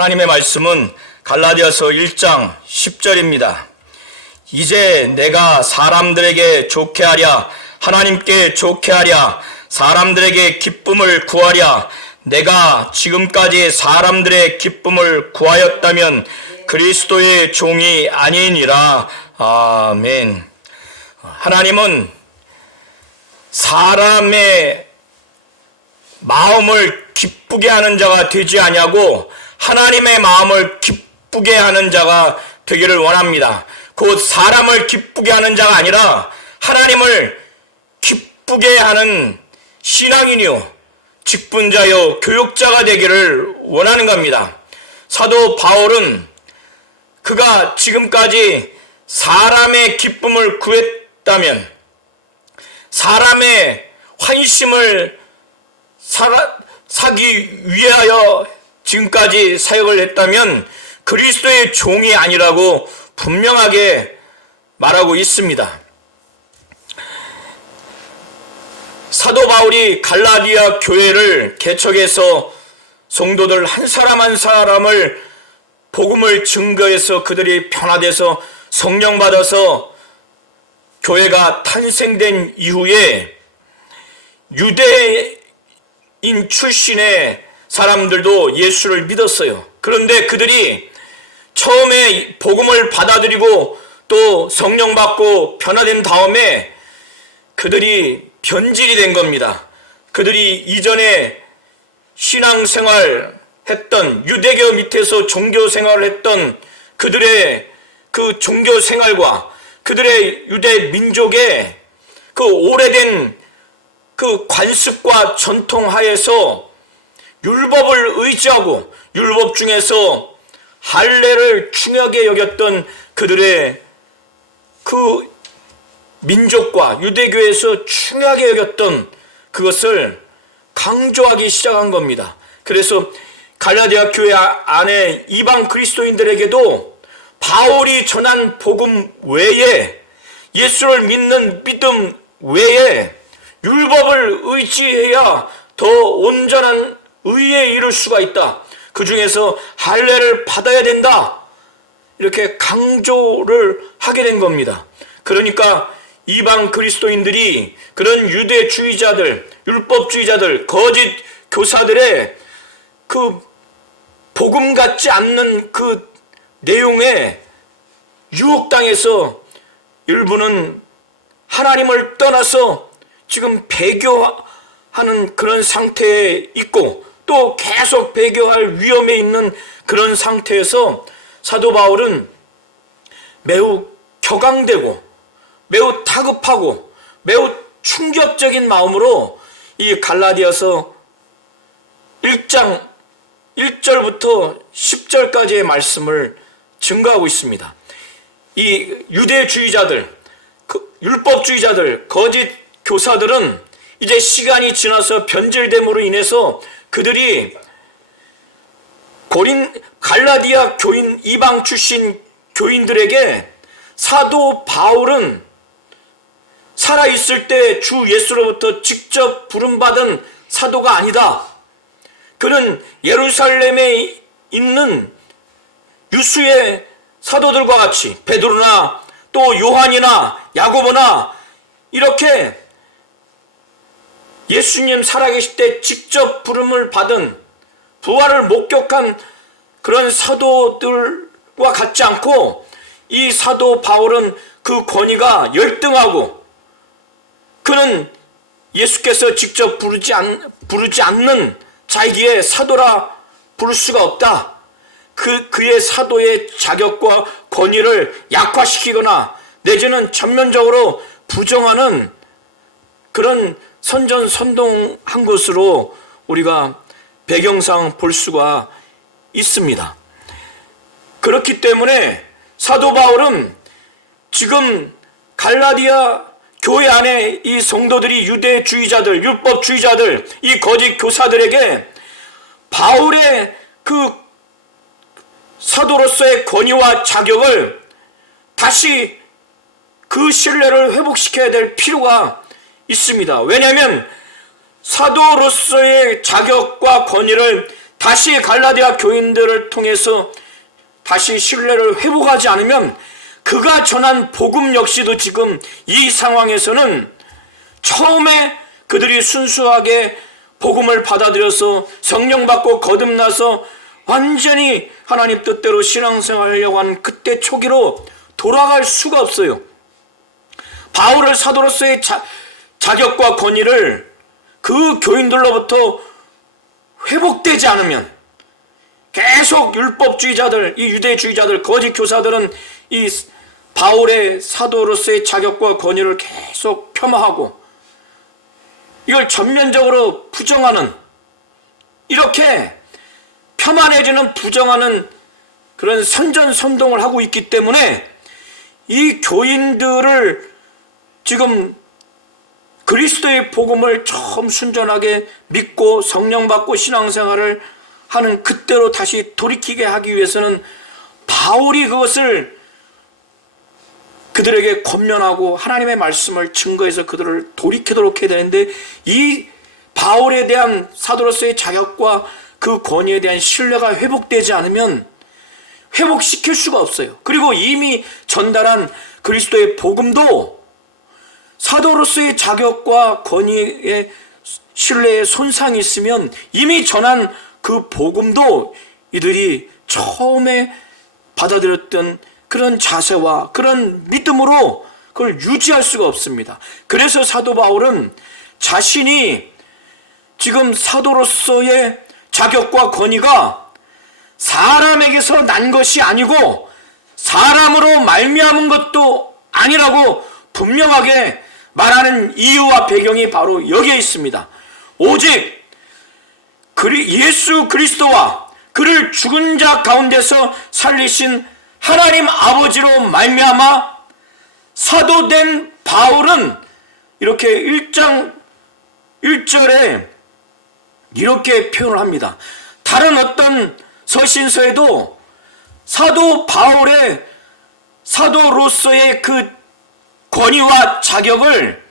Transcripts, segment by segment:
하나님의 말씀은 갈라디아서 1장 10절입니다. 이제 내가 사람들에게 좋게 하랴, 하나님께 좋게 하랴, 사람들에게 기쁨을 구하랴, 내가 지금까지 사람들의 기쁨을 구하였다면 그리스도의 종이 아니니라. 아멘. 하나님은 사람의 마음을 기쁘게 하는 자가 되지 아니하고 하나님의 마음을 기쁘게 하는 자가 되기를 원합니다. 곧 사람을 기쁘게 하는 자가 아니라 하나님을 기쁘게 하는 신앙인이요 직분자요 교육자가 되기를 원하는 겁니다. 사도 바울은 그가 지금까지 사람의 기쁨을 구했다면, 사람의 환심을 사기 위하여 지금까지 사역을 했다면 그리스도의 종이 아니라고 분명하게 말하고 있습니다. 사도 바울이 갈라디아 교회를 개척해서 성도들 한 사람 한 사람을 복음을 증거해서 그들이 변화돼서 성령 받아서 교회가 탄생된 이후에 유대인 출신의 사람들도 예수를 믿었어요. 그런데 그들이 처음에 복음을 받아들이고 또 성령 받고 변화된 다음에 그들이 변질이 된 겁니다. 그들이 이전에 신앙생활 했던, 유대교 밑에서 종교생활을 했던 그들의 그 종교생활과 그들의 유대 민족의 그 오래된 그 관습과 전통 하에서 율법을 의지하고 율법 중에서 할례를 중요하게 여겼던 그들의 그 민족과 유대교에서 중요하게 여겼던 그것을 강조하기 시작한 겁니다. 그래서 갈라디아 교회 안에 이방 그리스도인들에게도 바울이 전한 복음 외에, 예수를 믿는 믿음 외에 율법을 의지해야 더 온전한 의에 이를 수가 있다. 그 중에서 할례를 받아야 된다. 이렇게 강조를 하게 된 겁니다. 그러니까 이방 그리스도인들이 그런 유대주의자들, 율법주의자들, 거짓 교사들의 그 복음 같지 않는 그 내용에 유혹당해서 일부는 하나님을 떠나서 지금 배교하는 그런 상태에 있고 또 계속 배교할 위험에 있는 그런 상태에서 사도 바울은 매우 격앙되고 매우 다급하고 매우 충격적인 마음으로 이 갈라디아서 1장 1절부터 10절까지의 말씀을 증거하고 있습니다. 이 유대주의자들, 율법주의자들, 거짓 교사들은 이제 시간이 지나서 변질됨으로 인해서 그들이 갈라디아 교인, 이방 출신 교인들에게 사도 바울은 살아있을 때 주 예수로부터 직접 부름받은 사도가 아니다. 그는 예루살렘에 있는 유수의 사도들과 같이 베드로나 또 요한이나 야고보나 이렇게 예수님 살아계실 때 직접 부름을 받은 부활을 목격한 그런 사도들과 같지 않고 이 사도 바울은 그 권위가 열등하고 그는 예수께서 직접 부르지 않는 자기의 사도라 부를 수가 없다. 그의 사도의 자격과 권위를 약화시키거나 내지는 전면적으로 부정하는 그런 선전선동한 것으로 우리가 배경상 볼 수가 있습니다. 그렇기 때문에 사도 바울은 지금 갈라디아 교회 안에 이 성도들이 유대주의자들, 율법주의자들, 이 거짓 교사들에게 바울의 그 사도로서의 권위와 자격을 다시 그 신뢰를 회복시켜야 될 필요가 있습니다. 왜냐하면 사도로서의 자격과 권위를 다시 갈라디아 교인들을 통해서 다시 신뢰를 회복하지 않으면 그가 전한 복음 역시도 지금 이 상황에서는 처음에 그들이 순수하게 복음을 받아들여서 성령 받고 거듭나서 완전히 하나님 뜻대로 신앙생활하려고 한 그때 초기로 돌아갈 수가 없어요. 바울을 사도로서의 자격과 권위를 그 교인들로부터 회복되지 않으면 계속 율법주의자들, 이 유대주의자들, 거짓 교사들은 이 바울의 사도로서의 자격과 권위를 계속 폄하하고 이걸 전면적으로 부정하는, 이렇게 폄하내지는 부정하는 그런 선전선동을 하고 있기 때문에 이 교인들을 지금 그리스도의 복음을 처음 순전하게 믿고 성령 받고 신앙생활을 하는 그때로 다시 돌이키게 하기 위해서는 바울이 그것을 그들에게 권면하고 하나님의 말씀을 증거해서 그들을 돌이키도록 해야 되는데, 이 바울에 대한 사도로서의 자격과 그 권위에 대한 신뢰가 회복되지 않으면 회복시킬 수가 없어요. 그리고 이미 전달한 그리스도의 복음도 사도로서의 자격과 권위의 신뢰에 손상이 있으면 이미 전한 그 복음도 이들이 처음에 받아들였던 그런 자세와 그런 믿음으로 그걸 유지할 수가 없습니다. 그래서 사도 바울은 자신이 지금 사도로서의 자격과 권위가 사람에게서 난 것이 아니고 사람으로 말미암은 것도 아니라고 분명하게 말하는 이유와 배경이 바로 여기에 있습니다. 오직 예수 그리스도와 그를 죽은 자 가운데서 살리신 하나님 아버지로 말미암아 사도된 바울은 이렇게 1장 1절에 이렇게 표현을 합니다. 다른 어떤 서신서에도 사도 바울의 사도로서의 그 권위와 자격을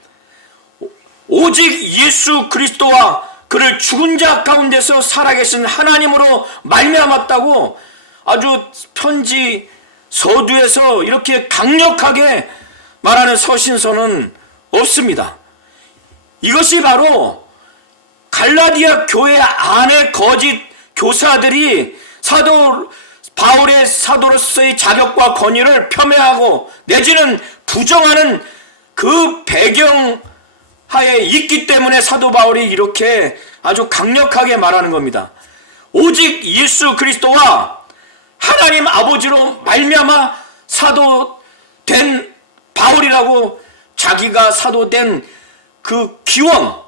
오직 예수 그리스도와 그를 죽은 자 가운데서 살아계신 하나님으로 말미암았다고 아주 편지 서두에서 이렇게 강력하게 말하는 서신서는 없습니다. 이것이 바로 갈라디아 교회 안의 거짓 교사들이 사도 바울의 사도로서의 자격과 권위를 폄훼하고 내지는 부정하는 그 배경 하에 있기 때문에 사도 바울이 이렇게 아주 강력하게 말하는 겁니다. 오직 예수 그리스도와 하나님 아버지로 말미암아 사도된 바울이라고 자기가 사도된 그 기원,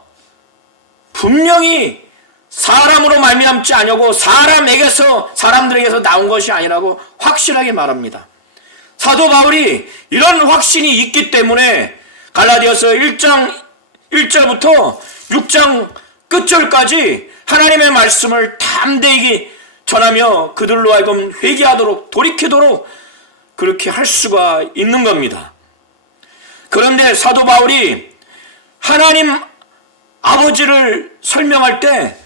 분명히 사람으로 말미암지 아니고 사람들에게서 나온 것이 아니라고 확실하게 말합니다. 사도 바울이 이런 확신이 있기 때문에 갈라디아서 1장 1절부터 6장 끝절까지 하나님의 말씀을 담대히 전하며 그들로 하여금 회개하도록 돌이키도록 그렇게 할 수가 있는 겁니다. 그런데 사도 바울이 하나님 아버지를 설명할 때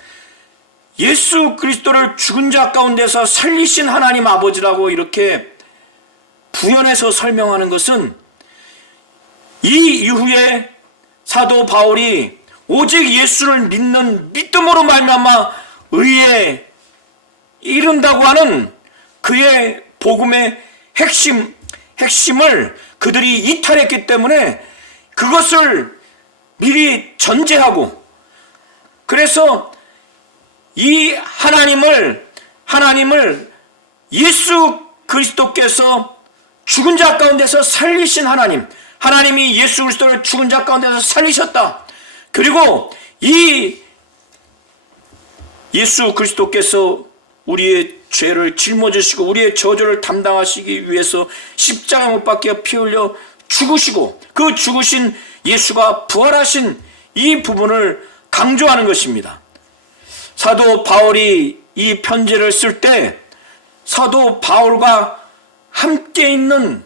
예수 그리스도를 죽은 자 가운데서 살리신 하나님 아버지라고 이렇게 부연해서 설명하는 것은 이 이후에 사도 바울이 오직 예수를 믿는 믿음으로 말미암아 의에 이른다고 하는 그의 복음의 핵심을 그들이 이탈했기 때문에 그것을 미리 전제하고, 그래서 이 하나님을 예수 그리스도께서 죽은 자 가운데서 살리신 하나님이 예수 그리스도를 죽은 자 가운데서 살리셨다. 그리고 이 예수 그리스도께서 우리의 죄를 짊어지시고 우리의 저주를 담당하시기 위해서 십자가에 못 박혀 피 흘려 죽으시고 그 죽으신 예수가 부활하신 이 부분을 강조하는 것입니다. 사도 바울이 이 편지를 쓸 때 사도 바울과 함께 있는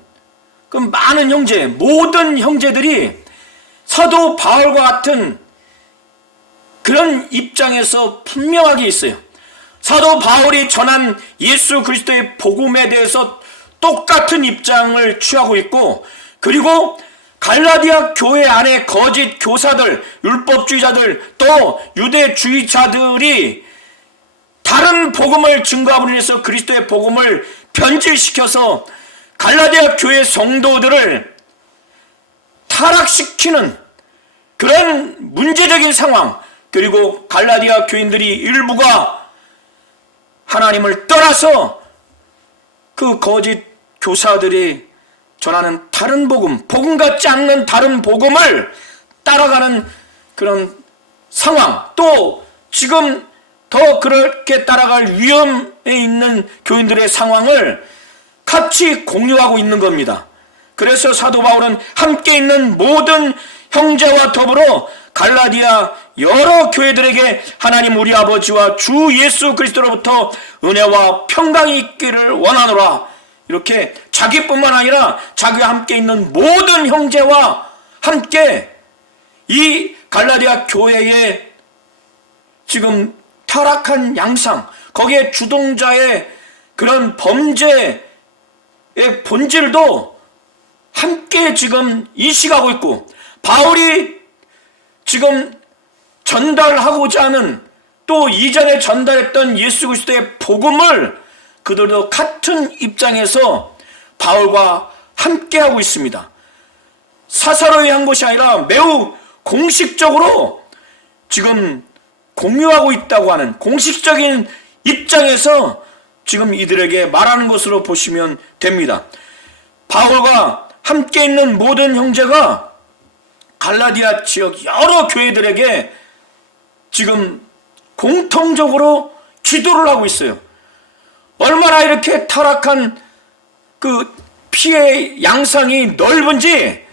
그 많은 모든 형제들이 사도 바울과 같은 그런 입장에서 분명하게 있어요. 사도 바울이 전한 예수 그리스도의 복음에 대해서 똑같은 입장을 취하고 있고, 그리고 갈라디아 교회 안에 거짓 교사들, 율법주의자들, 또 유대주의자들이 다른 복음을 증거함으로 인해서 그리스도의 복음을 변질시켜서 갈라디아 교회 성도들을 타락시키는 그런 문제적인 상황, 그리고 갈라디아 교인들이 일부가 하나님을 떠나서 그 거짓 교사들이 전하는 다른 복음, 복음 같지 않는 다른 복음을 따라가는 그런 상황, 또 지금 더 그렇게 따라갈 위험에 있는 교인들의 상황을 같이 공유하고 있는 겁니다. 그래서 사도 바울은 함께 있는 모든 형제와 더불어 갈라디아 여러 교회들에게 하나님 우리 아버지와 주 예수 그리스도로부터 은혜와 평강이 있기를 원하노라, 이렇게 자기뿐만 아니라 자기와 함께 있는 모든 형제와 함께 이 갈라디아 교회의 지금 타락한 양상, 거기에 주동자의 그런 범죄의 본질도 함께 지금 인식하고 있고, 바울이 지금 전달하고자 하는, 또 이전에 전달했던 예수 그리스도의 복음을 그들도 같은 입장에서 바울과 함께하고 있습니다. 사사로이 한 것이 아니라 매우 공식적으로 지금 공유하고 있다고 하는 공식적인 입장에서 지금 이들에게 말하는 것으로 보시면 됩니다. 바울과 함께 있는 모든 형제가 갈라디아 지역 여러 교회들에게 지금 공통적으로 기도를 하고 있어요. 얼마나 이렇게 타락한 그 피해 양상이 넓은지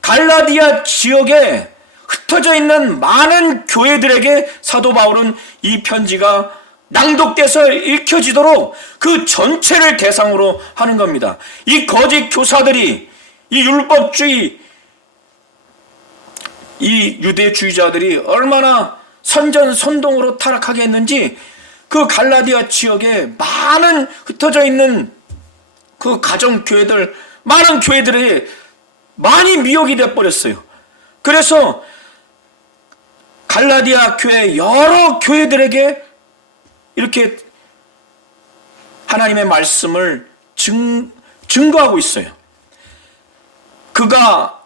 갈라디아 지역에 흩어져 있는 많은 교회들에게 사도 바울은 이 편지가 낭독돼서 읽혀지도록 그 전체를 대상으로 하는 겁니다. 이 거짓 교사들이, 이 율법주의, 이 유대주의자들이 얼마나 선전선동으로 타락하게 했는지 그 갈라디아 지역에 많은 흩어져 있는 그 가정교회들, 많은 교회들이 많이 미혹이 되어버렸어요. 그래서 갈라디아 교회 여러 교회들에게 이렇게 하나님의 말씀을 증거하고 있어요. 그가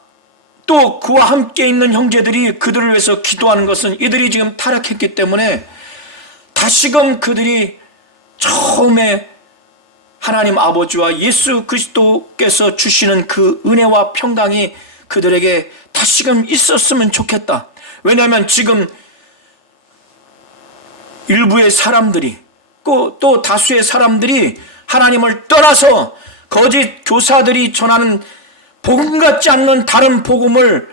또 그와 함께 있는 형제들이 그들을 위해서 기도하는 것은 이들이 지금 타락했기 때문에 다시금 그들이 처음에 하나님 아버지와 예수 그리스도께서 주시는 그 은혜와 평강이 그들에게 다시금 있었으면 좋겠다. 왜냐하면 지금 일부의 사람들이, 또 다수의 사람들이 하나님을 떠나서 거짓 교사들이 전하는 복음 같지 않는 다른 복음을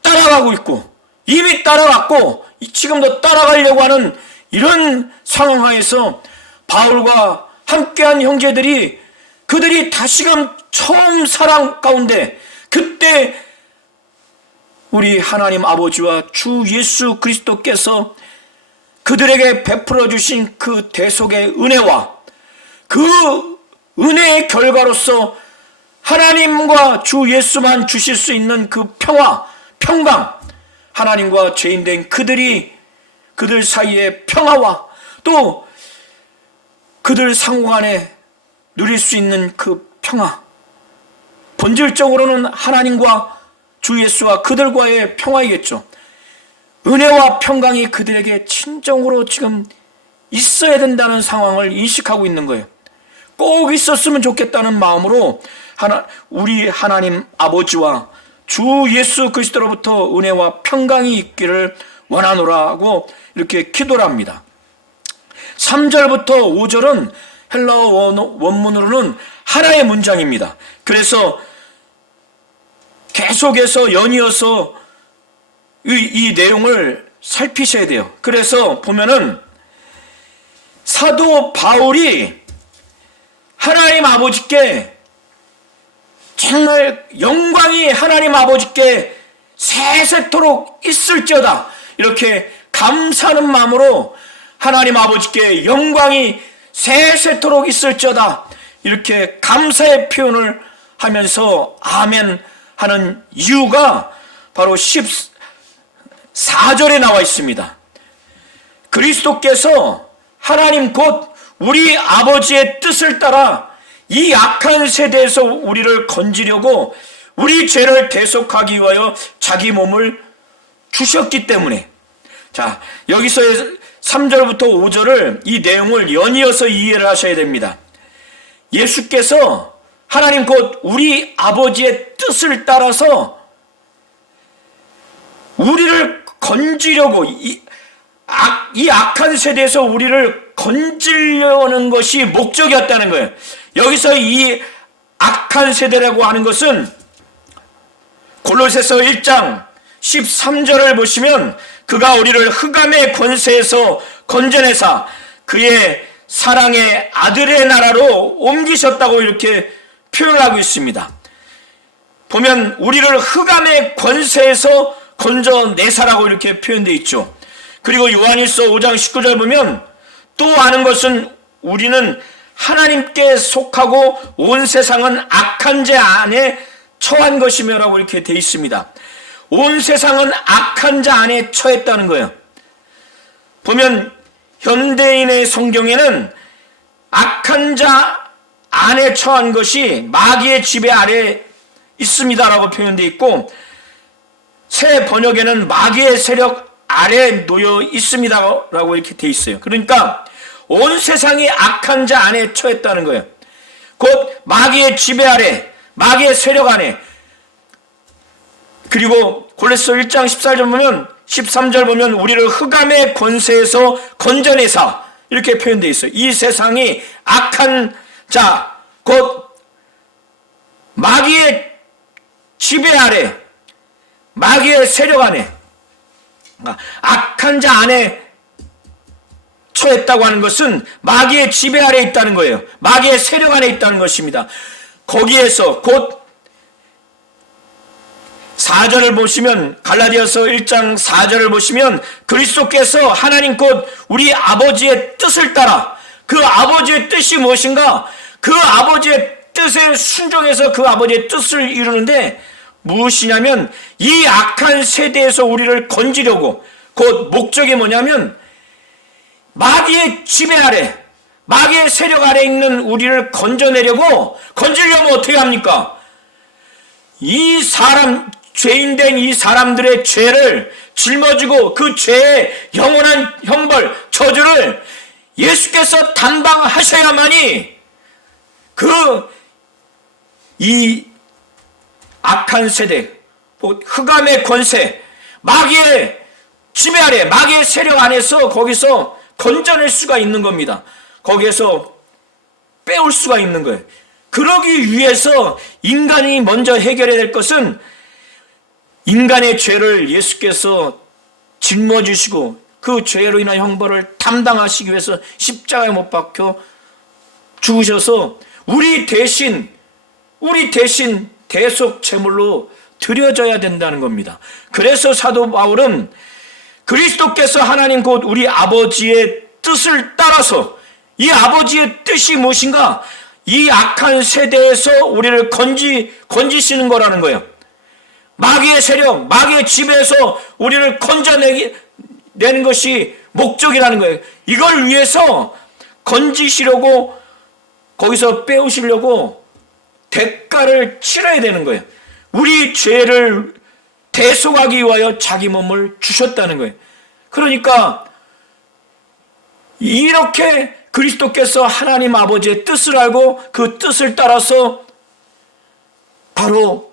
따라가고 있고, 이미 따라갔고 지금도 따라가려고 하는 이런 상황 하에서 바울과 함께한 형제들이, 그들이 다시금 처음 사랑 가운데, 그때 우리 하나님 아버지와 주 예수 그리스도께서 그들에게 베풀어 주신 그 대속의 은혜와 그 은혜의 결과로서 하나님과 주 예수만 주실 수 있는 그 평화, 평강, 하나님과 죄인된 그들 사이의 평화와 또 그들 상호 간에 누릴 수 있는 그 평화, 본질적으로는 하나님과 주 예수와 그들과의 평화이겠죠. 은혜와 평강이 그들에게 진정으로 지금 있어야 된다는 상황을 인식하고 있는 거예요. 꼭 있었으면 좋겠다는 마음으로 우리 하나님 아버지와 주 예수 그리스도로부터 은혜와 평강이 있기를 원하노라고 이렇게 기도를 합니다. 3절부터 5절은 헬라어 원문으로는 하나의 문장입니다. 그래서 계속해서 연이어서 이 내용을 살피셔야 돼요. 그래서 보면은 사도 바울이 하나님 아버지께 정말 영광이 하나님 아버지께 세세토록 있을지어다, 이렇게 감사하는 마음으로 하나님 아버지께 영광이 세세토록 있을지어다. 이렇게 감사의 표현을 하면서 아멘 하는 이유가 바로 14절에 나와 있습니다. 그리스도께서 하나님 곧 우리 아버지의 뜻을 따라 이 악한 세대에서 우리를 건지려고 우리 죄를 대속하기 위하여 자기 몸을 주셨기 때문에, 자, 여기서 3절부터 5절을 이 내용을 연이어서 이해를 하셔야 됩니다. 예수께서 하나님 곧 우리 아버지의 뜻을 따라서 우리를 건지려고 이 악한 세대에서 우리를 건지려는 것이 목적이었다는 거예요. 여기서 이 악한 세대라고 하는 것은 골로새서 1장 13절을 보시면 그가 우리를 흑암의 권세에서 건져내사 그의 사랑의 아들의 나라로 옮기셨다고 이렇게 표현하고 있습니다. 보면 우리를 흑암의 권세에서 건져내사라고 이렇게 표현되어 있죠. 그리고 요한일서 5장 19절 보면 또 아는 것은 우리는 하나님께 속하고 온 세상은 악한 자 안에 처한 것이며 라고 이렇게 되어 있습니다. 온 세상은 악한 자 안에 처했다는 거예요. 보면 현대인의 성경에는 악한 자 안에 처한 것이 마귀의 지배 아래 있습니다라고 표현되어 있고, 새 번역에는 마귀의 세력 아래 놓여 있습니다라고 이렇게 되어 있어요. 그러니까 온 세상이 악한 자 안에 처했다는 거예요. 곧 마귀의 지배 아래, 마귀의 세력 안에. 그리고 골로새 1장 13절 보면 우리를 흑암의 권세에서 건져내사 이렇게 표현되어 있어요. 이 세상이 악한 자, 곧 마귀의 지배 아래, 마귀의 세력 안에, 악한 자 안에 처했다고 하는 것은 마귀의 지배 아래 있다는 거예요. 마귀의 세력 안에 있다는 것입니다. 거기에서 곧 4절을 보시면, 갈라디아서 1장 4절을 보시면 그리스도께서 하나님 곧 우리 아버지의 뜻을 따라, 그 아버지의 뜻이 무엇인가? 그 아버지의 뜻에 순종해서 그 아버지의 뜻을 이루는데 무엇이냐면 이 악한 세대에서 우리를 건지려고, 곧 목적이 뭐냐면 마귀의 지배 아래, 마귀의 세력 아래 있는 우리를 건져내려고, 건지려면 어떻게 합니까? 이 사람, 죄인된 이 사람들의 죄를 짊어지고 그 죄의 영원한 형벌, 저주를 예수께서 담당하셔야만이 이 악한 세대, 흑암의 권세, 마귀의 지배 아래, 마귀의 세력 안에서 거기서 건져낼 수가 있는 겁니다. 거기에서 빼올 수가 있는 거예요. 그러기 위해서 인간이 먼저 해결해야 될 것은 인간의 죄를 예수께서 짊어지시고 그 죄로 인한 형벌을 담당하시기 위해서 십자가에 못 박혀 죽으셔서 우리 대신 대속 제물로 드려져야 된다는 겁니다. 그래서 사도 바울은 그리스도께서 하나님 곧 우리 아버지의 뜻을 따라서, 이 아버지의 뜻이 무엇인가? 이 악한 세대에서 우리를 건지시는 거라는 거예요. 마귀의 세력, 마귀의 지배에서 우리를 건져내는 것이 목적이라는 거예요. 이걸 위해서 건지시려고, 거기서 빼오시려고 대가를 치러야 되는 거예요. 우리 죄를 대속하기 위하여 자기 몸을 주셨다는 거예요. 그러니까 이렇게 그리스도께서 하나님 아버지의 뜻을 알고 그 뜻을 따라서 바로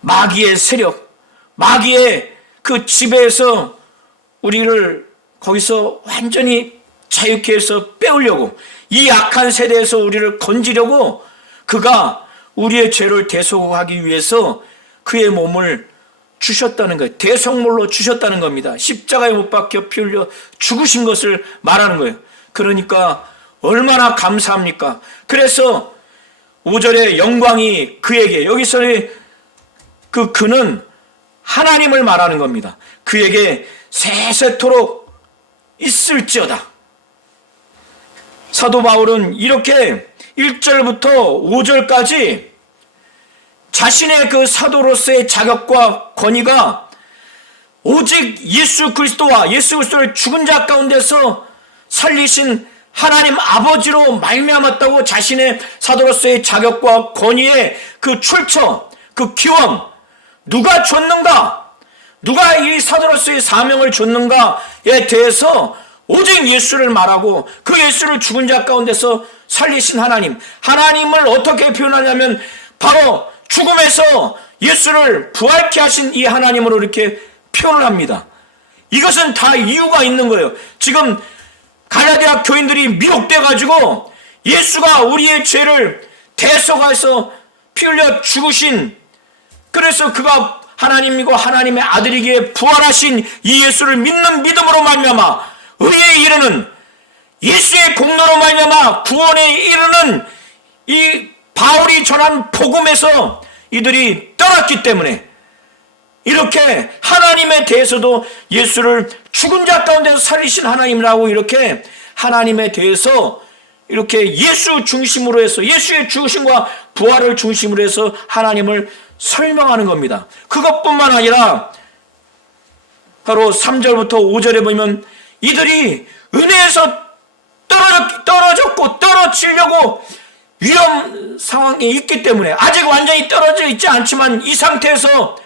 마귀의 세력, 마귀의 그 지배에서 우리를 거기서 완전히 자유케 해서 빼오려고, 이 악한 세대에서 우리를 건지려고 그가 우리의 죄를 대속하기 위해서 그의 몸을 주셨다는 거예요. 대속물로 주셨다는 겁니다. 십자가에 못 박혀 피 흘려 죽으신 것을 말하는 거예요. 그러니까 얼마나 감사합니까? 그래서 5절에 영광이 그에게, 여기서의 그는 하나님을 말하는 겁니다. 그에게 세세토록 있을지어다. 사도 바울은 이렇게 1절부터 5절까지 자신의 그 사도로서의 자격과 권위가 오직 예수 그리스도와 예수 그리스도를 죽은 자 가운데서 살리신 하나님 아버지로 말미암았다고 자신의 사도로서의 자격과 권위의 그 출처, 그 기원, 누가 줬는가, 누가 이 사도로서의 사명을 줬는가에 대해서 오직 예수를 말하고 그 예수를 죽은 자 가운데서 살리신 하나님, 하나님을 어떻게 표현하냐면 바로 죽음에서 예수를 부활케 하신 이 하나님으로 이렇게 표현을 합니다. 이것은 다 이유가 있는 거예요. 지금 갈라디아 교인들이 미혹돼 가지고 예수가 우리의 죄를 대속해서 피 흘려 죽으신, 그래서 그가 하나님이고 하나님의 아들이기에 부활하신 이 예수를 믿는 믿음으로 말미암아 의에 이르는, 예수의 공로로 말미암아 구원에 이르는 이 바울이 전한 복음에서 이들이 떠났기 때문에 이렇게 하나님에 대해서도 예수를 죽은 자 가운데서 살리신 하나님이라고 이렇게 하나님에 대해서 이렇게 예수 중심으로 해서 예수의 죽으심과 부활을 중심으로 해서 하나님을 설명하는 겁니다. 그것뿐만 아니라 바로 3절부터 5절에 보면 이들이 은혜에서 떨어졌고 떨어지려고 위험 상황에 있기 때문에 아직 완전히 떨어져 있지 않지만 이 상태에서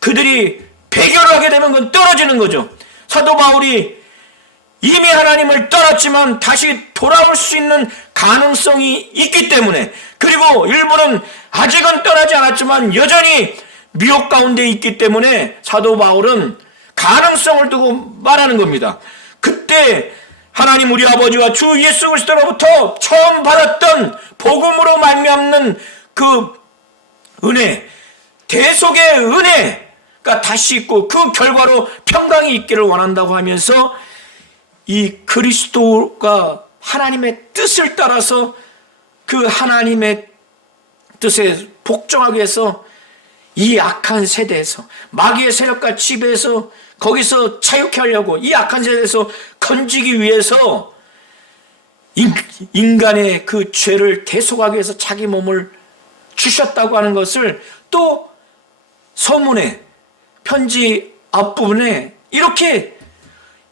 그들이 배교를 하게 되면 그건 떨어지는 거죠. 사도 바울이 이미 하나님을 떠났지만 다시 돌아올 수 있는 가능성이 있기 때문에, 그리고 일부는 아직은 떠나지 않았지만 여전히 미혹 가운데 있기 때문에 사도 바울은 가능성을 두고 말하는 겁니다. 그때 하나님 우리 아버지와 주 예수 그리스도로부터 처음 받았던 복음으로 말미암는 그 은혜, 대속의 은혜가 다시 있고 그 결과로 평강이 있기를 원한다고 하면서 이 그리스도가 하나님의 뜻을 따라서 그 하나님의 뜻에 복종하기 위해서 이 악한 세대에서 마귀의 세력과 지배에서 거기서 자유케 하려고 이 악한 세대에서 건지기 위해서 인간의 그 죄를 대속하기 위해서 자기 몸을 주셨다고 하는 것을 또 서문에 편지 앞부분에 이렇게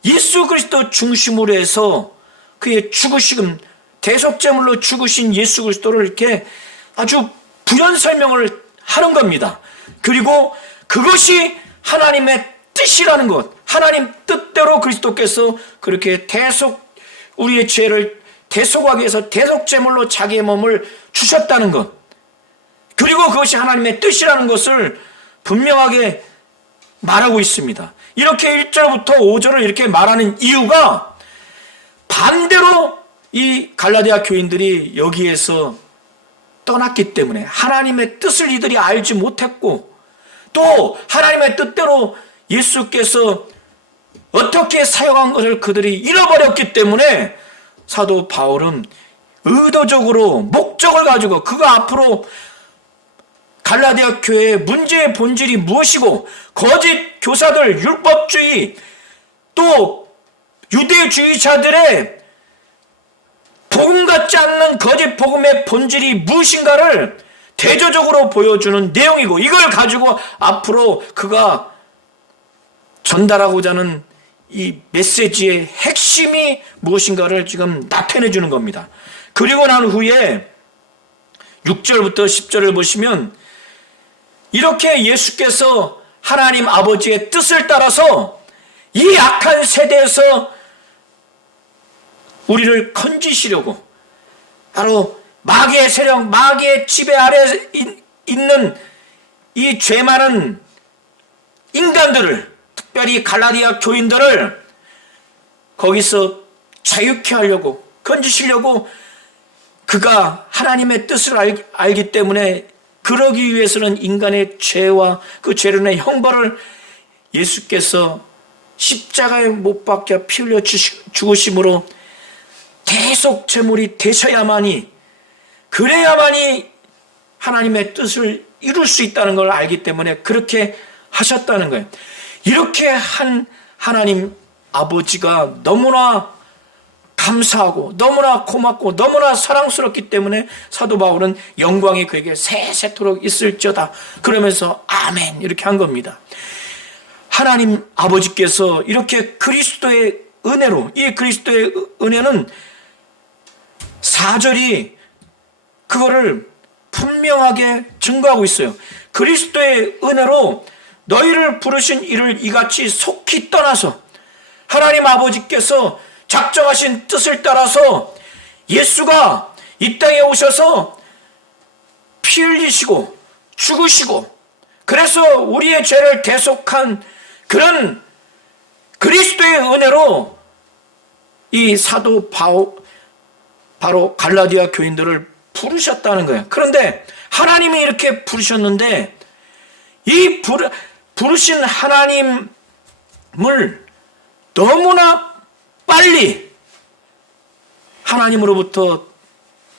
예수 그리스도 중심으로 해서 그의 죽으심, 대속제물로 죽으신 예수 그리스도를 이렇게 아주 부연 설명을 하는 겁니다. 그리고 그것이 하나님의 뜻이라는 것, 하나님 뜻대로 그리스도께서 그렇게 우리의 죄를 대속하기 위해서 대속제물로 자기의 몸을 주셨다는 것, 그리고 그것이 하나님의 뜻이라는 것을 분명하게 말하고 있습니다. 이렇게 1절부터 5절을 이렇게 말하는 이유가 반대로 이 갈라디아 교인들이 여기에서 떠났기 때문에 하나님의 뜻을 이들이 알지 못했고 또 하나님의 뜻대로 예수께서 어떻게 사용한 것을 그들이 잃어버렸기 때문에 사도 바울은 의도적으로 목적을 가지고 그가 앞으로 갈라디아 교회의 문제의 본질이 무엇이고 거짓 교사들, 율법주의, 또 유대주의자들의 복음 같지 않는 거짓 복음의 본질이 무엇인가를 대조적으로 보여주는 내용이고 이걸 가지고 앞으로 그가 전달하고자 하는 이 메시지의 핵심이 무엇인가를 지금 나타내 주는 겁니다. 그리고 난 후에 6절부터 10절을 보시면 이렇게 예수께서 하나님 아버지의 뜻을 따라서 이 악한 세대에서 우리를 건지시려고 바로 마귀의 세력, 마귀의 지배 아래 있는 이 죄 많은 인간들을, 특별히 갈라디아 교인들을 거기서 자유케 하려고, 건지시려고 그가 하나님의 뜻을 알기 때문에 그러기 위해서는 인간의 죄와 그 죄로 인한 형벌을 예수께서 십자가에 못 박혀 피 흘려 죽으심으로 대속 제물이 되셔야만이, 그래야만이 하나님의 뜻을 이룰 수 있다는 걸 알기 때문에 그렇게 하셨다는 거예요. 이렇게 한 하나님 아버지가 너무나 감사하고 너무나 고맙고 너무나 사랑스럽기 때문에 사도 바울은 영광이 그에게 세세토록 있을지어다 그러면서 아멘 이렇게 한 겁니다. 하나님 아버지께서 이렇게 그리스도의 은혜로, 이 그리스도의 은혜는 4절이 그거를 분명하게 증거하고 있어요. 그리스도의 은혜로 너희를 부르신 이를 이같이 속히 떠나서 하나님 아버지께서 작정하신 뜻을 따라서 예수가 이 땅에 오셔서 피 흘리시고 죽으시고 그래서 우리의 죄를 대속한 그런 그리스도의 은혜로 이 사도 바로 갈라디아 교인들을 부르셨다는 거예요. 그런데 하나님이 이렇게 부르셨는데 이 부르신 하나님을 너무나 빨리 하나님으로부터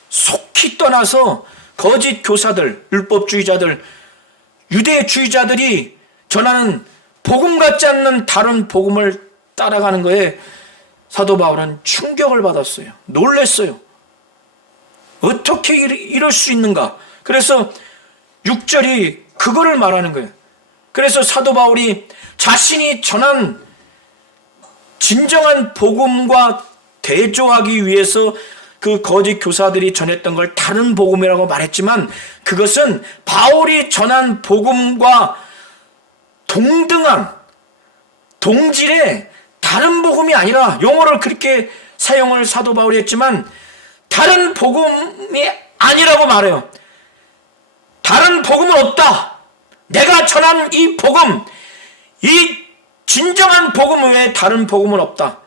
속히 떠나서 거짓 교사들, 율법주의자들, 유대주의자들이 전하는 복음 같지 않는 다른 복음을 따라가는 거에 사도 바울은 충격을 받았어요. 놀랐어요. 어떻게 이럴 수 있는가? 그래서 6절이 그거를 말하는 거예요. 그래서 사도 바울이 자신이 전한 진정한 복음과 대조하기 위해서 그 거짓 교사들이 전했던 걸 다른 복음이라고 말했지만 그것은 바울이 전한 복음과 동등한 동질의 다른 복음이 아니라 용어를 그렇게 사용을 사도 바울이 했지만 다른 복음이 아니라고 말해요. 다른 복음은 없다. 내가 전한 이 복음, 이 진정한 복음 외에 다른 복음은 없다.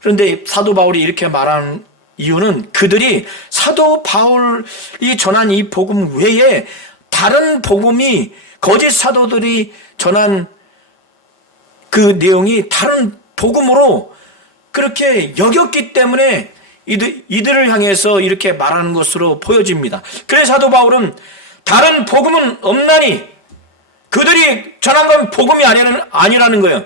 그런데 사도 바울이 이렇게 말하는 이유는 그들이 사도 바울이 전한 이 복음 외에 다른 복음이 거짓 사도들이 전한 그 내용이 다른 복음으로 그렇게 여겼기 때문에 이들을 향해서 이렇게 말하는 것으로 보여집니다. 그래서 사도 바울은 다른 복음은 없나니 그들이 전한 건 복음이 아니라는 거예요.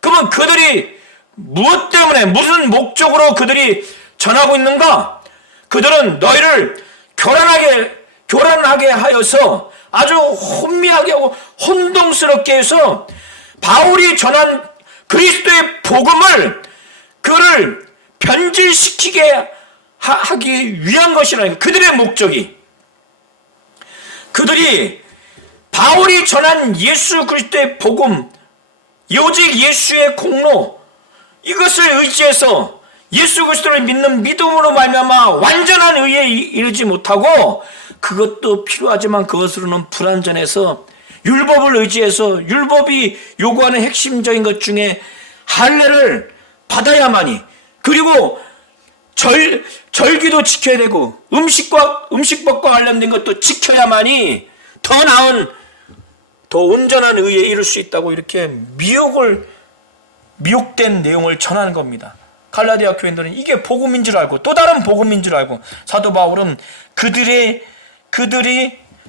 그러면 그들이 무엇 때문에 무슨 목적으로 그들이 전하고 있는가? 그들은 너희를 교란하게 하여서 아주 혼미하게 하고 혼동스럽게 해서 바울이 전한 그리스도의 복음을 그를 변질시키게 하기 위한 것이라는 그들의 목적이. 그들이 바울이 전한 예수 그리스도의 복음, 오직 예수의 공로, 이것을 의지해서 예수 그리스도를 믿는 믿음으로 말미암아 완전한 의에 이르지 못하고 그것도 필요하지만 그것으로는 불완전해서 율법을 의지해서 율법이 요구하는 핵심적인 것 중에 할례를 받아야만이, 그리고 절기도 지켜야 되고 음식법과 관련된 것도 지켜야만이 더 나은 더 온전한 의에 이룰 수 있다고 이렇게 미혹된 내용을 전하는 겁니다. 갈라디아 교인들은 이게 복음인 줄 알고 또 다른 복음인 줄 알고 사도 바울은 그들이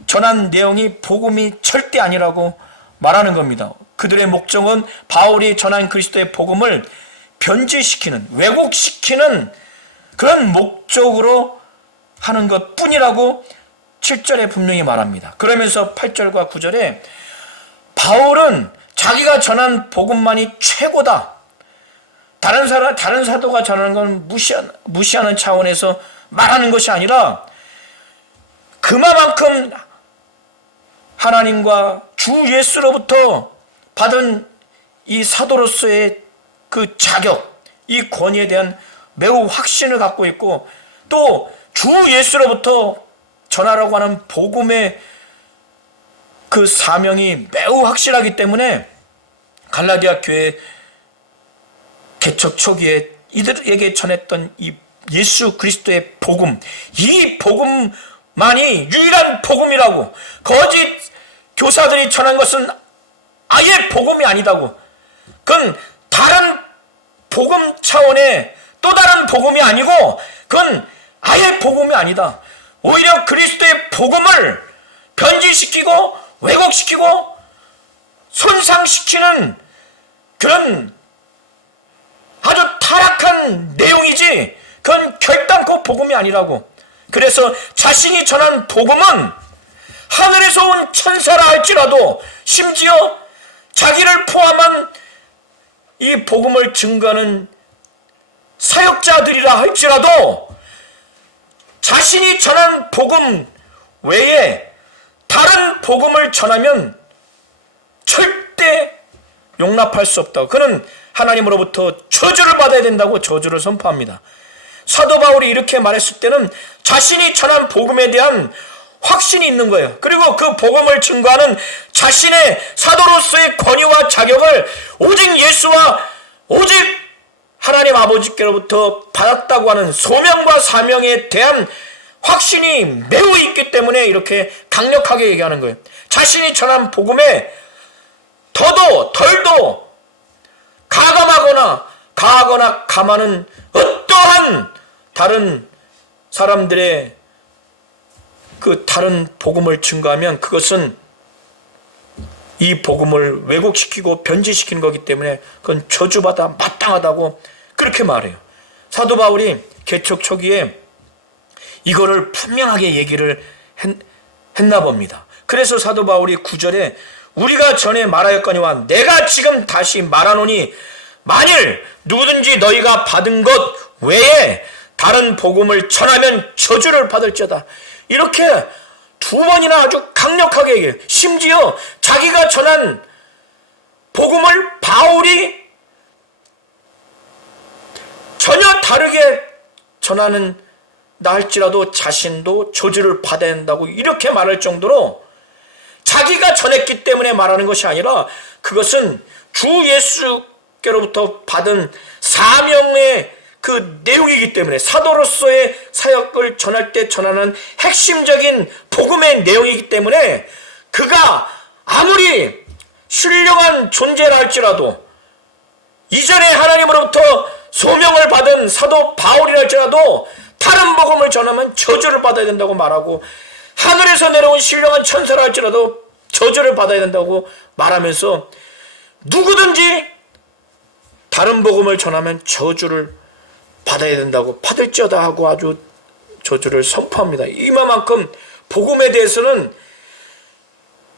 전한 내용이 복음이 절대 아니라고 말하는 겁니다. 그들의 목적은 바울이 전한 그리스도의 복음을 변질시키는, 왜곡시키는 그런 목적으로 하는 것 뿐이라고 7절에 분명히 말합니다. 그러면서 8절과 9절에 바울은 자기가 전한 복음만이 최고다. 다른 사도가 전하는 건 무시하는 차원에서 말하는 것이 아니라 그만큼 하나님과 주 예수로부터 받은 이 사도로서의 그 자격, 이 권위에 대한 매우 확신을 갖고 있고 또 주 예수로부터 전하라고 하는 복음의 그 사명이 매우 확실하기 때문에 갈라디아 교회 개척 초기에 이들에게 전했던 이 예수 그리스도의 복음, 이 복음만이 유일한 복음이라고, 거짓 교사들이 전한 것은 아예 복음이 아니다고, 그건 다른 복음 차원의 또 다른 복음이 아니고 그건 아예 복음이 아니다. 오히려 그리스도의 복음을 변질시키고 왜곡시키고 손상시키는 그런 아주 타락한 내용이지 그건 결단코 복음이 아니라고. 그래서 자신이 전한 복음은 하늘에서 온 천사라 할지라도, 심지어 자기를 포함한 이 복음을 증거하는 사역자들이라 할지라도 자신이 전한 복음 외에 다른 복음을 전하면 절대 용납할 수 없다고. 그는 하나님으로부터 저주를 받아야 된다고 저주를 선포합니다. 사도 바울이 이렇게 말했을 때는 자신이 전한 복음에 대한 확신이 있는 거예요. 그리고 그 복음을 증거하는 자신의 사도로서의 권위와 자격을 오직 예수와 오직 하나님 아버지께로부터 받았다고 하는 소명과 사명에 대한 확신이 매우 있기 때문에 이렇게 강력하게 얘기하는 거예요. 자신이 전한 복음에 더도 덜도 가하거나 감하는 어떠한 다른 사람들의 그 다른 복음을 증거하면 그것은 이 복음을 왜곡시키고 변질시키는 거기 때문에 그건 저주받아 마땅하다고 그렇게 말해요. 사도 바울이 개척 초기에 이거를 분명하게 얘기를 했나 봅니다. 그래서 사도 바울이 9절에 우리가 전에 말하였거니와 내가 지금 다시 말하노니 만일 누구든지 너희가 받은 것 외에 다른 복음을 전하면 저주를 받을지어다. 이렇게 두 번이나 아주 강력하게 얘기해요. 심지어 자기가 전한 복음을 바울이 전혀 다르게 전하는 나 할지라도 자신도 저주를 받아야 한다고 이렇게 말할 정도로 자기가 전했기 때문에 말하는 것이 아니라 그것은 주 예수께로부터 받은 사명의 그 내용이기 때문에 사도로서의 사역을 전할 때 전하는 핵심적인 복음의 내용이기 때문에 그가 아무리 신령한 존재라 할지라도 이전에 하나님으로부터 소명을 받은 사도 바울이라 할지라도 다른 복음을 전하면 저주를 받아야 된다고 말하고 하늘에서 내려온 신령한 천사라 할지라도 저주를 받아야 된다고 말하면서 누구든지 다른 복음을 전하면 저주를 받아야 된다고 받을지어다 하고 아주 저주를 선포합니다. 이만큼 복음에 대해서는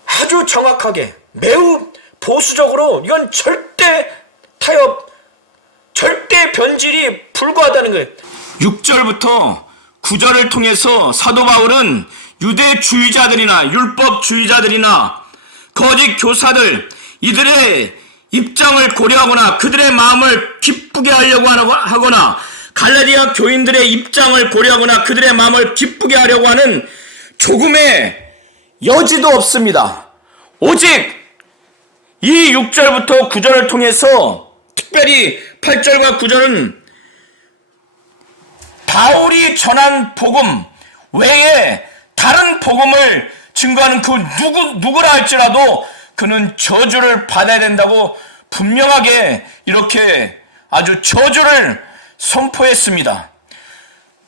아주 정확하게 매우 보수적으로 이건 절대 타협, 절대 변질이 불가하다는 거예요. 6절부터 9절을 통해서 사도 바울은 유대주의자들이나 율법주의자들이나 거짓 교사들 이들의 입장을 고려하거나 그들의 마음을 기쁘게 하려고 하거나 갈라디아 교인들의 입장을 고려하거나 그들의 마음을 기쁘게 하려고 하는 조금의 여지도 없습니다. 오직 이 6절부터 9절을 통해서 특별히 8절과 9절은 바울이 전한 복음 외에 다른 복음을 증거하는 그 누구라 할지라도 그는 저주를 받아야 된다고 분명하게 이렇게 아주 저주를 선포했습니다.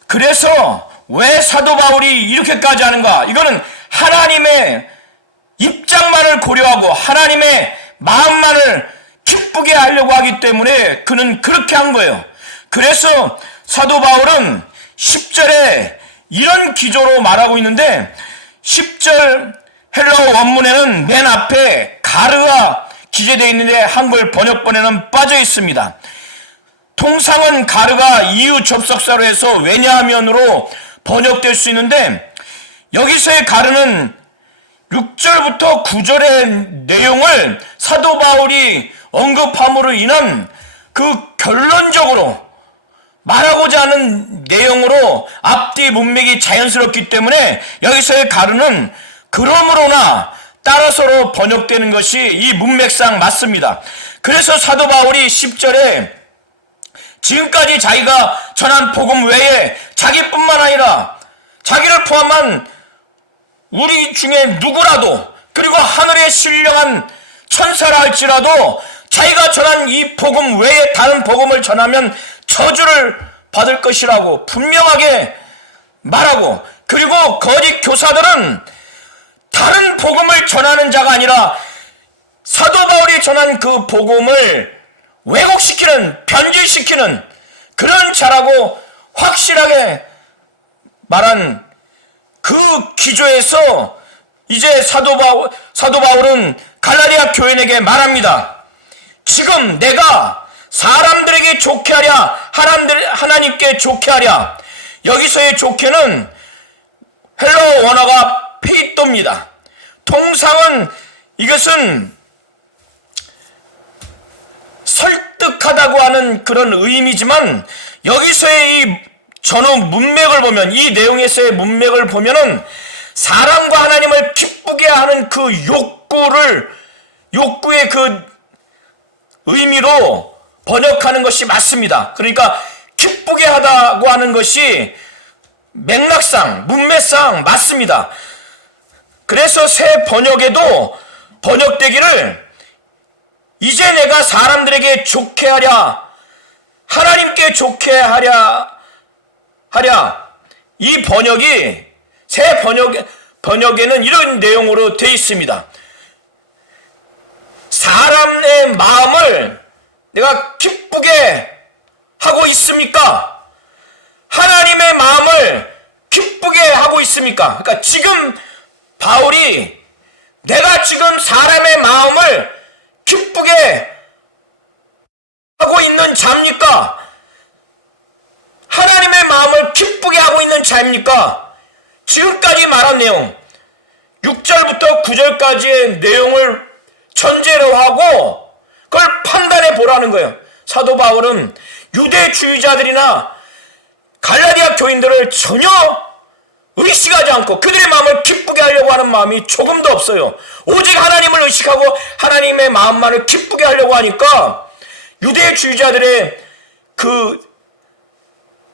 그래서 왜 사도 바울이 이렇게까지 하는가? 이거는 하나님의 입장만을 고려하고 하나님의 마음만을 기쁘게 하려고 하기 때문에 그는 그렇게 한 거예요. 그래서 사도 바울은 10절에 이런 기조로 말하고 있는데 10절 헬라어 원문에는 맨 앞에 가르가 기재되어 있는데 한글 번역본에는 빠져 있습니다. 통상은 가르가 이유 접속사로 해서 왜냐하면으로 번역될 수 있는데 여기서의 가르는 6절부터 9절의 내용을 사도 바울이 언급함으로 인한 그 결론적으로 말하고자 하는 내용으로 앞뒤 문맥이 자연스럽기 때문에 여기서의 가르는 그러므로나 따라서로 번역되는 것이 이 문맥상 맞습니다. 그래서 사도 바울이 10절에 지금까지 자기가 전한 복음 외에 자기뿐만 아니라 자기를 포함한 우리 중에 누구라도 그리고 하늘의 신령한 천사라 할지라도 자기가 전한 이 복음 외에 다른 복음을 전하면 저주를 받을 것이라고 분명하게 말하고 그리고 거짓 교사들은 다른 복음을 전하는 자가 아니라 사도 바울이 전한 그 복음을 왜곡시키는, 변질시키는 그런 자라고 확실하게 말한 그 기조에서 이제 사도 바울은 갈라디아 교인에게 말합니다. 지금 내가 사람들에게 좋게 하랴, 하나님께 좋게 하랴. 여기서의 좋게는 헬러 원어가 페이토입니다. 통상은 이것은 설득하다고 하는 그런 의미지만, 여기서의 이 전후 문맥을 보면, 이 내용에서의 문맥을 보면은 사람과 하나님을 기쁘게 하는 그 욕구의 그 의미로 번역하는 것이 맞습니다. 그러니까 기쁘게 하다고 하는 것이 맥락상, 문맥상 맞습니다. 그래서 새 번역에도 번역되기를 이제 내가 사람들에게 좋게 하랴, 하나님께 좋게 하랴, 이 번역이 새 번역에는 이런 내용으로 되어 있습니다. 사람의 마음을 내가 기쁘게 하고 있습니까? 하나님의 마음을 기쁘게 하고 있습니까? 그러니까 지금 바울이 내가 지금 사람의 마음을 기쁘게 하고 있는 자입니까? 하나님의 마음을 기쁘게 하고 있는 자입니까? 지금까지 말한 내용 6절부터 9절까지의 내용을 전제로 하고 그걸 판단해 보라는 거예요. 사도 바울은 유대주의자들이나 갈라디아 교인들을 전혀 의식하지 않고 그들의 마음을 기쁘게 하려고 하는 마음이 조금도 없어요. 오직 하나님을 의식하고 하나님의 마음만을 기쁘게 하려고 하니까 유대주의자들의 그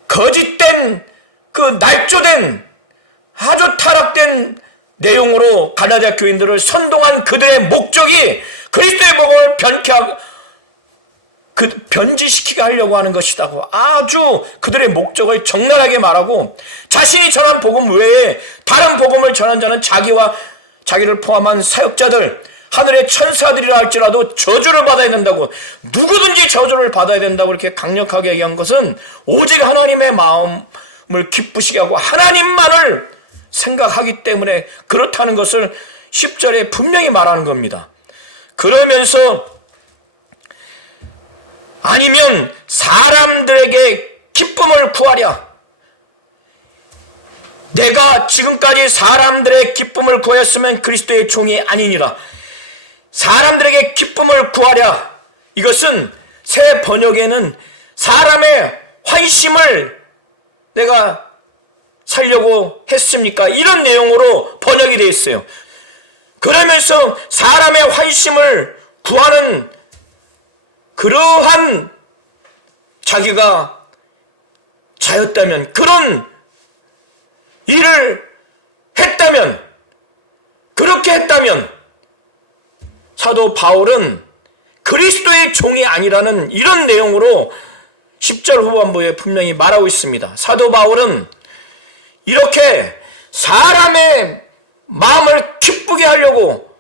거짓된, 그 날조된, 아주 타락된 내용으로 갈라디아 교인들을 선동한 그들의 목적이 그리스도의 복음을 변질시키게 하려고 하는 것이라고 아주 그들의 목적을 적나라하게 말하고, 자신이 전한 복음 외에 다른 복음을 전한 자는 자기를 포함한 사역자들, 하늘의 천사들이라 할지라도 저주를 받아야 된다고, 누구든지 저주를 받아야 된다고 이렇게 강력하게 얘기한 것은 오직 하나님의 마음을 기쁘시게 하고 하나님만을 생각하기 때문에 그렇다는 것을 10절에 분명히 말하는 겁니다. 그러면서 아니면 사람들에게 기쁨을 구하랴. 내가 지금까지 사람들의 기쁨을 구하였으면 그리스도의 종이 아니니라. 사람들에게 기쁨을 구하랴. 이것은 새 번역에는 사람의 환심을 내가 살려고 했습니까? 이런 내용으로 번역이 되어 있어요. 그러면서 사람의 환심을 구하는 그러한 자기가 자였다면, 그런 일을 했다면, 그렇게 했다면 사도 바울은 그리스도의 종이 아니라는 이런 내용으로 10절 후반부에 분명히 말하고 있습니다. 사도 바울은 이렇게 사람의 마음을 기쁘게 하려고,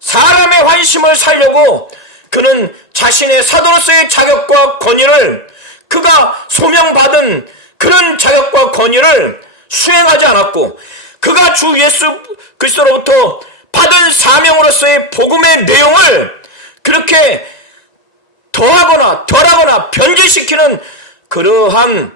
사람의 환심을 살려고 그는 자신의 사도로서의 자격과 권위를, 그가 소명받은 그런 자격과 권위를 수행하지 않았고, 그가 주 예수 그리스도로부터 받은 사명으로서의 복음의 내용을 그렇게 더하거나 덜하거나 변질시키는 그러한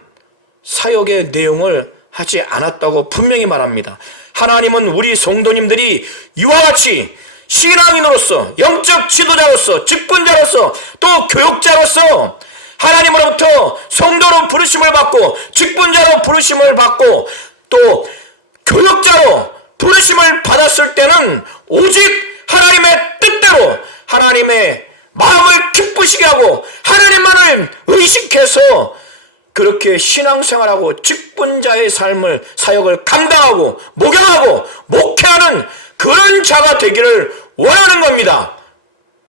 사역의 내용을 하지 않았다고 분명히 말합니다. 하나님은 우리 성도님들이 이와 같이 신앙인으로서, 영적 지도자로서, 직분자로서, 또 교육자로서 하나님으로부터 성도로 부르심을 받고, 직분자로 부르심을 받고, 또 교육자로 부르심을 받았을 때는 오직 하나님의 뜻대로 하나님의 마음을 기쁘시게 하고 하나님만을 의식해서 그렇게 신앙생활하고 직분자의 삶을, 사역을 감당하고 목양하고 목회하는 그런 자가 되기를 원하는 겁니다.